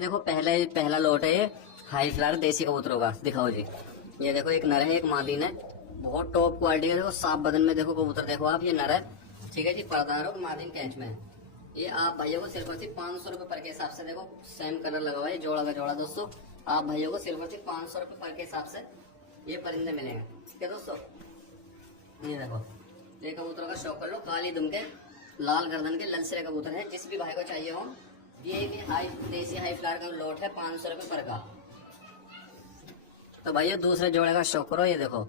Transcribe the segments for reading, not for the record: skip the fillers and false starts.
देखो पहला लॉट है ये हाई फ्लावर देसी कबूतरों का। दिखाओ जी, ये देखो एक नर है एक मादीन है, बहुत टॉप क्वालिटी का। देखो साफ बदन में देखो कबूतर, देखो आप, ये नर है ठीक है जी, पर्दार और मादीन कैच में है। ये आप भाइयों को सिर्फ और सिर्फ 500 रुपए पर के हिसाब से, देखो सेम कलर लगा हुआ है, जोड़ा का जोड़ा दोस्तों। आप भाइयों को सिर्फ और सिर्फ 500 रुपए पर के हिसाब से ये परिंदे मिलेंगे ठीक है दोस्तों। ये देखो, ये कबूतरों का शौक कर लो, काली दुम के लाल गर्दन के ललसरे कबूतर है। जिस भी भाई को चाहिए हो, ये भी देसी हाई फ्लावर का लॉट है 500 रुपए पर का। तो भाई दूसरे जोड़े का शौक करो। ये देखो,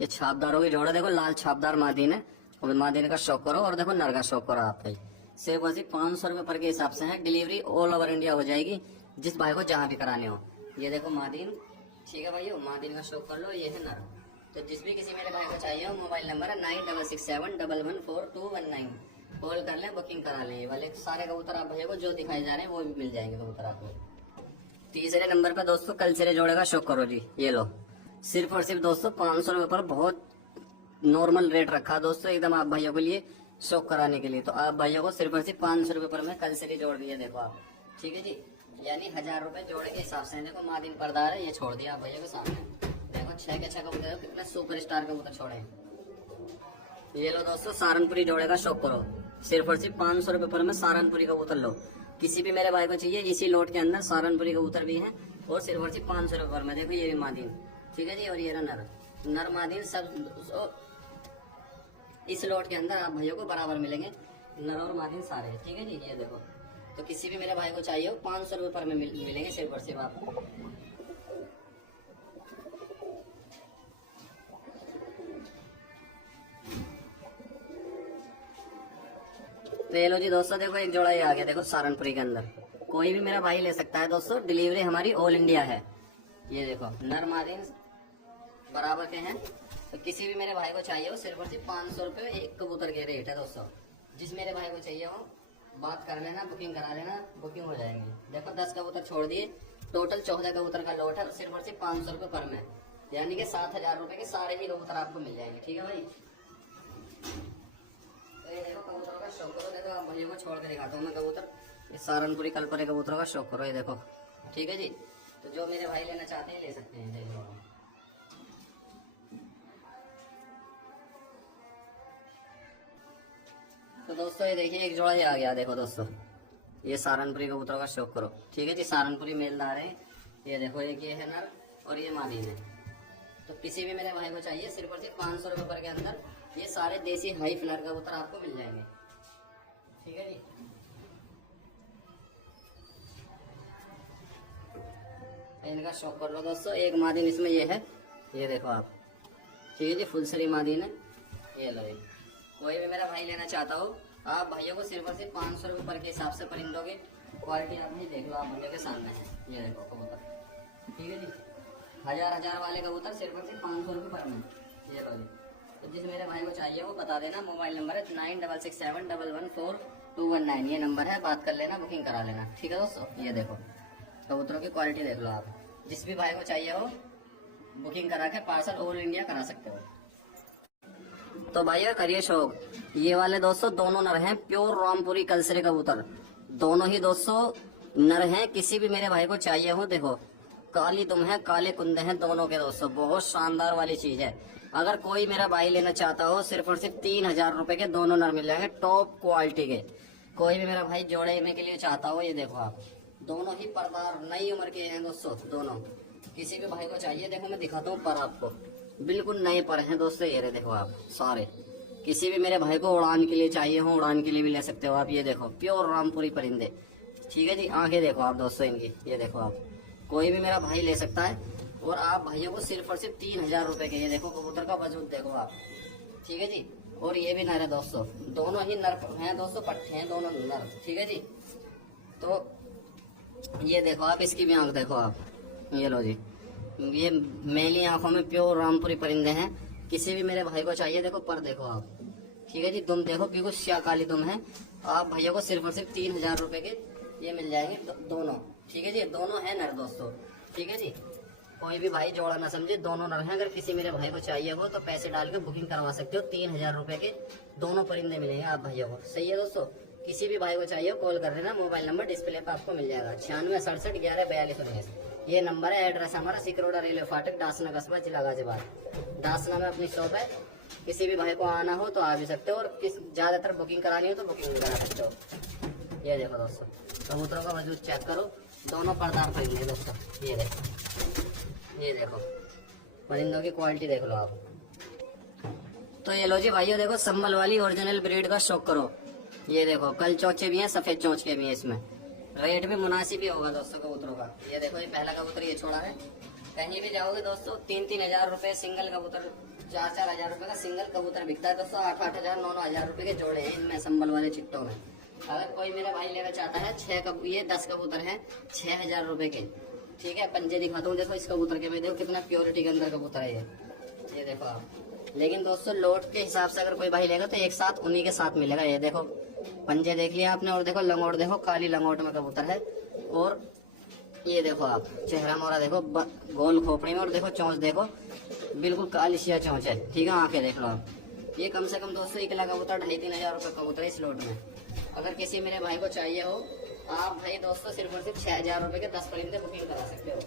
ये छापदारों की जोड़ा, देखो लाल छापदार मादीन है, और मादीन का शौक करो। और देखो नर का शौक करो आप भाई, सिर्फ और सिर्फ 500 रुपए पर के हिसाब से है। डिलीवरी ऑल ओवर इंडिया हो जाएगी, जिस भाई को जहाँ भी कराने हो। ये देखो मादीन, ठीक है भाई, मादीन का शौक कर लो। ये है नर। तो जिस भी किसी मेरे भाई को चाहिए हो, मोबाइल नंबर है 9667114219। कॉल कर लें, बुकिंग करा लें। ये वाले सारे कबूतर आप भैया को जो दिखाए जा रहे हैं वो भी मिल जाएंगे कबूतर आपको। तीसरे नंबर पे दोस्तों कलसरे जोड़े का शौक करो जी। ये लो, सिर्फ और सिर्फ दोस्तों 500 रुपए पर, बहुत नॉर्मल रेट रखा दोस्तों एकदम आप भैया के लिए शौक कराने के लिए। तो आप भैया को सिर्फ और सिर्फ 500 रुपए पर मैं कलसरी जोड़ दिए, देखो आप ठीक है जी, यानी 1000 रुपए जोड़े के हिसाब से। देखो मादीन पर्दार है, ये छोड़ दिया आप भैया के सामने। देखो 6 के 6 कबूतर, कितने सुपर स्टार कबूतर छोड़े। ये लो दोस्तों सहारनपुरी जोड़े का शौक करो, सिर्फ और सिर्फ 500 रुपए पर मैं सहारनपुरी कबूतर लो। किसी भी मेरे भाई को चाहिए, इसी लोट के अंदर सहारनपुरी कबूतर भी है, और सिर्फ और सिर्फ 500 रुपए पर मैं। देखो ये भी मादीन ठीक है जी, और ये नर मादीन सब इस लोट के अंदर आप भाइयों को बराबर मिलेंगे, नर और मादीन सारे ठीक है जी। ये देखो, तो किसी भी मेरे भाई को चाहिए हो 500 रुपए पर में मिलेंगे सिर्फ और सिर्फ आपको। तो ये लो जी दोस्तों, देखो एक जोड़ा ये आ गया, देखो सहारनपुरी के अंदर। कोई भी मेरा भाई ले सकता है दोस्तों, डिलीवरी हमारी ऑल इंडिया है। ये देखो नर मादीन बराबर के हैं। तो किसी भी मेरे भाई को चाहिए हो, सिर्फ और सिर्फ 500 रुपए एक कबूतर के रेट है दोस्तों। जिस मेरे भाई को चाहिए हो बात कर लेना, बुकिंग करा लेना, बुकिंग हो जाएंगी। देखो 10 कबूतर छोड़ दिए, टोटल 14 कबूतर का लॉट है, सिर्फ और सिर्फ 500 रुपए पर में, यानी कि 7000 रुपए के सारे ही कबूतर आपको मिल जाएंगे ठीक है भाई। तो ये देखो कबूतरों का शौक करो, देखो आप भैया को छोड़ के दिखाता हूँ मैं कबूतर। ये सहारनपुरी कलपरे कबूतरों का शौक करो, ये देखो ठीक है जी। तो जो मेरे भाई लेना चाहते हैं ले सकते हैं, देख लो। तो दोस्तों ये देखिए एक जोड़ा ये आ गया, देखो दोस्तों ये सहारनपुरी कबूतरों का शौक करो ठीक है जी। सहारनपुरी मेलदार है, ये देखो एक ये है नर और ये मादीन है। तो किसी भी मेरे भाई को चाहिए, सिर्फ और सिर्फ 500 रुपए पर के अंदर ये सारे देसी हाई फ्लावर कबूतर आपको मिल जाएंगे ठीक है जी। इनका शौक कर लो दोस्तों। एक मादीन इसमें ये है, ये देखो आप ठीक है जी, फुलसरी मादीन है। ये लो, कोई भी मेरा भाई लेना चाहता हो, आप भाइयों को सिर्फ और सिर्फ 500 रुपए पर के हिसाब से परिंदों की क्वालिटी आप नहीं देख लो, आप भैया के सामने है। ये देखो कबूतर ठीक है जी, हजार वाले कबूतर सिर्फ और सिर्फ 500 रुपए पर में। ये लो जी। तो जिस मेरे भाई को चाहिए वो बता देना, मोबाइल नंबर है 9667114219। ये नंबर है, बात कर लेना, बुकिंग करा लेना ठीक है दोस्तों। ये देखो कबूतरों की क्वालिटी देख लो आप। जिस भी भाई को चाहिए हो बुकिंग करा के पार्सल ऑल इंडिया करा सकते हो। तो भाई करिए शौक। ये वाले दोस्तों दोनों नर हैं, प्योर रामपुरी कलसरे कबूतर, दोनों ही दोस्तों नर हैं। किसी भी मेरे भाई को चाहिए हो, देखो काली दुम है, काले कुंदे हैं दोनों के दोस्तों, बहुत शानदार वाली चीज है। अगर कोई मेरा भाई लेना चाहता हो, सिर्फ और सिर्फ 3000 रुपए के दोनों नर मिल जाएंगे, टॉप क्वालिटी के। कोई भी मेरा भाई जोड़े में के लिए चाहता हो, ये देखो आप दोनों ही परदार नई उम्र के हैं दोस्तों दोनों। किसी भी भाई को चाहिए, देखो मैं दिखाता हूँ पर आपको, बिल्कुल नए पर हैं दोस्तों। ये देखो आप सारे, किसी भी मेरे भाई को उड़ान के लिए चाहिए हो, उड़ान के लिए भी ले सकते हो आप। ये देखो प्योर रामपुरी परिंदे ठीक है जी। आंखें देखो आप दोस्तों इनकी, ये देखो आप, कोई भी मेरा भाई ले सकता है। और आप भाइयों को सिर्फ और सिर्फ 3000 रुपए के, ये देखो कबूतर का वजूद देखो आप ठीक है जी। और ये भी नर है दोस्तों, दोनों ही नर हैं दोस्तों, पट्टे हैं दोनों नर ठीक है जी। तो ये देखो आप, इसकी भी आंख देखो आप, ये लो जी, ये मेली आंखों में प्योर रामपुरी परिंदे हैं। किसी भी मेरे भाई को चाहिए, देखो पर देखो आप ठीक है जी। दुम देखो बिल्कुल स्या काली दुम है। आप भैया को सिर्फ और सिर्फ 3000 रुपए के ये मिल जाएंगे दोनों ठीक है जी। दोनों है नर दोस्तों ठीक है जी। कोई भी भाई जोड़ा ना समझे, दोनों नर हैं। अगर किसी मेरे भाई को चाहिए हो तो पैसे डाल के बुकिंग करवा सकते हो, 3000 रुपए के दोनों परिंदे मिलेंगे आप भैया को। सही है दोस्तों। किसी भी भाई को चाहिए कॉल कर लेना, मोबाइल नंबर डिस्प्ले पे आपको मिल जाएगा 9667114219। ये नंबर है। एड्रेस हमारा सिकरोड़ा रेलवे फाटक, डासना कस्बा, जिला गाजियाबाद। डासना में अपनी शॉप है। किसी भी भाई को आना हो तो आ भी सकते हो, और ज्यादातर बुकिंग करानी हो तो बुकिंग भी करा सकते हो। ये देखो दोस्तों, कबूतरों का वजूद चेक करो, दोनों पर्दार परिंदे हैं दोस्तों। ये देखो परिंदों की क्वालिटी देख लो आप। तो ये लो जी भाइयों, देखो संभल वाली ओरिजिनल ब्रीड का शौक करो। ये देखो कल चौचे भी हैं, सफेद चौच के भी हैं। इसमें रेट भी मुनासिब ही होगा दोस्तों कबूतरों का। ये देखो ये पहला कबूतर ये छोड़ा है। कहीं भी जाओगे दोस्तों 3-3 हजार रुपए सिंगल कबूतर, 4-4 हजार रुपए का सिंगल कबूतर बिकता है दोस्तों। 8-8 हजार 9-9 हजार रुपए के जोड़े हैं इनमें संभल वाले चिट्टों में। अगर कोई मेरा भाई लेना चाहता है, 10 कबूतर है 6,000 रुपए के। ठीक है, पंजे दिखाता हूँ, देखो इस कबूतर के में देखो कितना प्योरिटी के अंदर कबूतर है ये देखो आप। लेकिन दोस्तों लोट के हिसाब से अगर कोई भाई लेगा तो एक साथ उन्हीं के साथ मिलेगा। ये देखो पंजे देख लिया आपने, और देखो लंगोट देखो, काली लंगोट में कबूतर है। और ये देखो आप चेहरा मोरा देखो गोल खोपड़ी में, और देखो चोंच देखो बिल्कुल काली सिया चोंच है। ठीक है, आंखें देख लो आप। ये कम से कम दोस्तों 1 लाख कबूतर 2,5-3 हजार रुपए कबूतर है इस लोट में। अगर किसी मेरे भाई को चाहिए हो, आप भाई दोस्तों सिर्फ और सिर्फ 6,000 रुपए के 10 परिंदे बुकिंग करा सकते हो।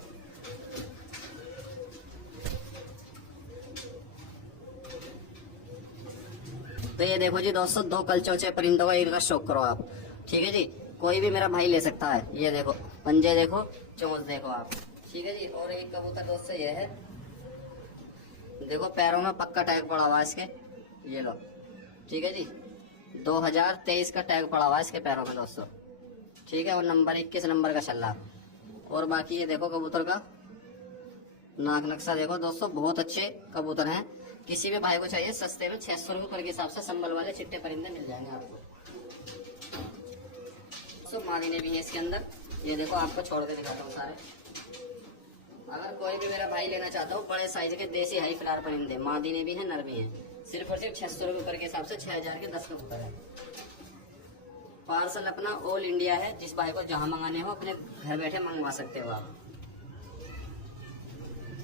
तो ये देखो जी दोस्तों, 2 कलचौचे परिंदों का इनका शौक करो आप। ठीक है जी, कोई भी मेरा भाई ले सकता है। ये देखो पंजे देखो, चोंच देखो आप। ठीक है जी, और एक कबूतर दोस्तों ये है, देखो पैरों में पक्का टैग पड़ा हुआ है इसके। ये लो, ठीक है जी, 2023 का टैग पड़ा हुआ है इसके पैरों में दोस्तों। ठीक है, और नंबर 21 नंबर का छल्ला। और बाकी ये देखो कबूतर का नाक नक्शा देखो दोस्तों, बहुत अच्छे कबूतर हैं। किसी भी भाई को चाहिए सस्ते में 600 रुपए पर के हिसाब से संभल वाले चिट्टे परिंदे मिल जाएंगे आपको। तो मादीने भी है इसके अंदर। ये देखो आपको छोड़ के दिखाता हूँ सारे। अगर कोई भी मेरा भाई लेना चाहता हो, बड़े साइज के देसी हाई फ्लावर परिंदे, मादीने भी है, नर भी है, सिर्फ और सिर्फ 600 रुपए पर के हिसाब से 6,000 के 10 कबूतर है। पार्सल अपना ऑल इंडिया है। जिस भाई को जहाँ मंगाने हो अपने घर बैठे मंगवा सकते हो आप।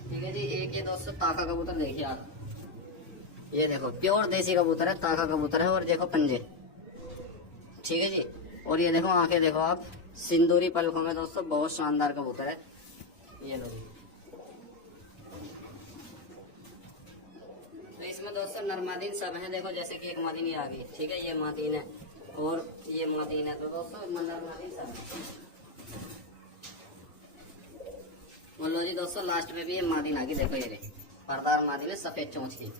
ठीक है जी, एक ये दोस्तों ताका कबूतर देखिए आप। ये देखो प्योर देसी कबूतर है, ताका कबूतर है, और देखो पंजे। ठीक है जी, और ये देखो आंखें देखो आप, सिंदूरी पलकों में दोस्तों, बहुत शानदार कबूतर है। ये लो, तो इसमें दोस्तों नरमादीन सब है। देखो जैसे कि एक मादीन आ गई, ठीक है, ये मादीन है और ये मादीन है, तो दोस्तों नरमादीन सब है। बोलो जी दोस्तों, लास्ट में भी ये मादीन आ गई, देखो ये पर्दार मादीन है, सफेद चोंच की।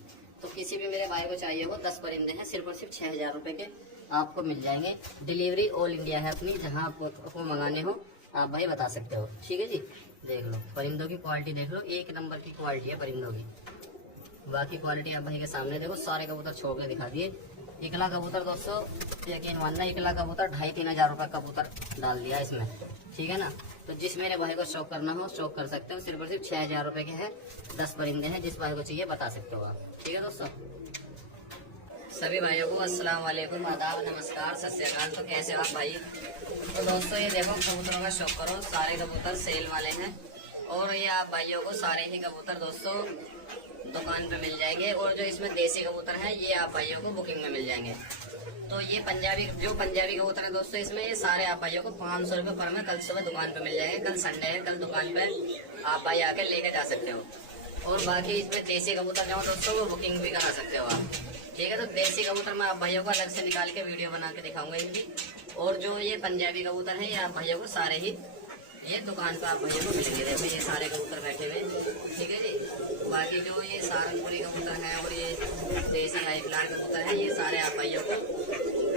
तो किसी भी मेरे भाई को चाहिए हो, 10 परिंदे हैं, सिर्फ और सिर्फ 6,000 रुपए के आपको मिल जाएंगे। डिलीवरी ऑल इंडिया है अपनी, जहां आपको मंगाने हो आप भाई बता सकते हो। ठीक है जी, देख लो परिंदों की क्वालिटी देख लो, 1 नंबर की क्वालिटी है परिंदों की। बाकी क्वालिटी आप भाई के सामने देखो, सारे कबूतर छोड़ के दिखा दिए। 1 लाख कबूतर दोस्तों, यकीन मानना 1 लाख कबूतर 2,5-3 हजार रुपए कबूतर डाल दिया इसमें। ठीक है ना, तो जिस मेरे भाई को शौक करना हो शौक कर सकते हो। सिर्फ और सिर्फ 6,000 रुपए के हैं, 10 परिंदे हैं। जिस भाई को चाहिए बता सकते हो आप। ठीक है दोस्तों, सभी भाइयों को अस्सलाम वालेकुम, आदाब, नमस्कार, सत श्री अकाल। तो कैसे हो आप भाई? तो दोस्तों ये देखो कबूतरों का शौक करो, सारे कबूतर सेल वाले हैं। और ये आप भाइयों को सारे ही कबूतर दोस्तों दुकान पे मिल जाएंगे। और जो इसमें देसी कबूतर हैं ये आप भाइयों को बुकिंग में मिल जाएंगे। तो ये पंजाबी कबूतर है दोस्तों, इसमें ये सारे आप भाइयों को 500 रुपए पर में कल सुबह दुकान पे मिल जाएंगे। कल संडे है, कल दुकान पे आप भाई आके लेके जा सकते हो। और बाकी इसमें देसी कबूतर जो दोस्तों वो बुकिंग भी करा सकते हो आप। ठीक है, तो देसी कबूतर मैं आप भाइयों को अलग से निकाल के वीडियो बना के दिखाऊंगा इनकी। और जो ये पंजाबी कबूतर है ये आप भाइयों को सारे ही ये दुकान पे आप भैया को मिलेंगे। देखो ये सारे कबूतर बैठे हुए, ठीक है जी। बाकी जो ये सहारनपुरी कबूतर है और ये देसी हाई फ्लावर कबूतर है ये सारे आप भाइयों को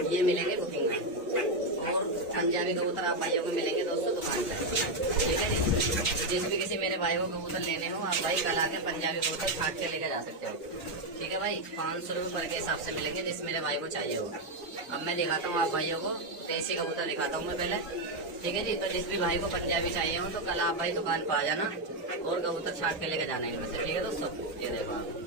ये मिलेंगे बुकिंग में। और पंजाबी कबूतर आप भाइयों को मिलेंगे दोस्तों दुकान पे। ठीक है जी, जिस भी किसी मेरे भाई को कबूतर लेने हो आप भाई कल आके पंजाबी कबूतर छाट के लेकर जा सकते हो। ठीक है भाई, 500 रुपये पर के हिसाब से मिलेंगे जिस मेरे भाई को चाहिए हो। अब मैं दिखाता हूँ आप भाइयों को देसी कबूतर दिखाता हूँ मैं पहले। ठीक है जी, तो जिस भी भाई को पंजाबी चाहिए हो तो कल आप भाई दुकान पर आ जाना और कबूतर छाट के लेके जाना इनमें से। ठीक है दोस्तों, ये देखो आप।